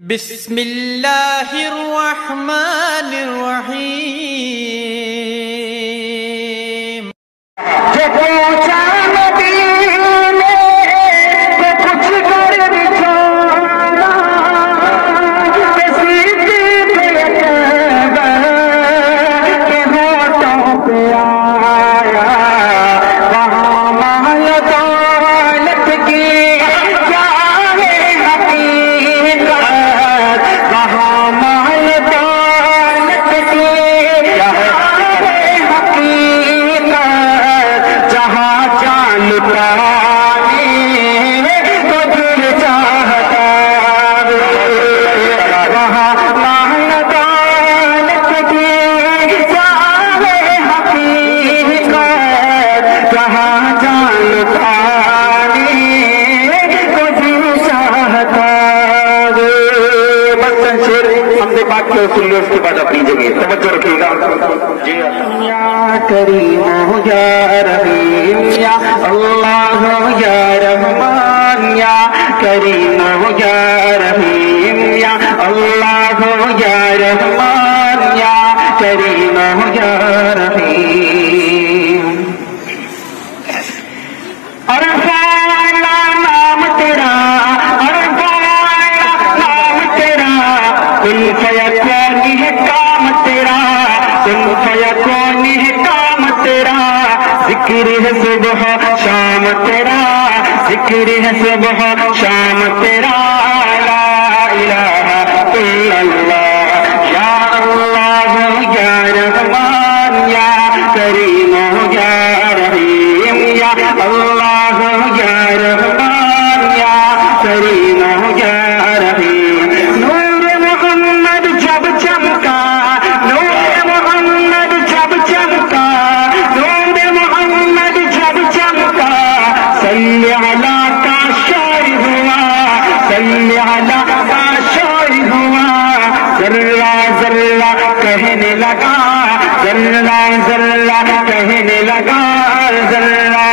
بسم اللہ الرحمن الرحیم۔ جو پوچھا نبی نے تو کچھ کر دکھانا، کسی کے ہاتھوں پہ آیا، وہاں مال دولت کی کیا ہے حقیقت، وہاں مال دولت کی کیا ہے حقیقت، جہاں جان لٹانی تو دل چاہتا، وہاں مال دولت کی کیا ہے حقیقت، جہاں جان لٹانی تو دل چاہتا۔ بس شیر ہم نے بات کی سن لیا، اس کے بعد اپنی جگہ توجہ رکھیے گا۔ یا کریم یا رحیم یا اللہ یا رحمان یا کریم یا رحیم یا اللہ یا رحمان یا کریم یا رحیم۔ عرفانا نام تیرا، عرفانا نام تیرا، کن فیکون ہے کام تیرا، کن فیکون ہے کام تیرا، ذکر ہے صبح شام تیرا، ذکر ہے صبح شام تیرا، لا الہ الا اللہ یا اللہ یا رحمان یا کریم یا رحیم یا اللہ یا رحمان یا کریم یا رحیم۔ نور محمد جب چمکا، نور محمد جب چمکا، نور محمد جب چمکا، صلی علی کا شور ہوا، صلی علی کا شور ہوا، ذرہ ذرہ کہنے لگا، ذرہ ذرہ کہنے لگا، ذرہ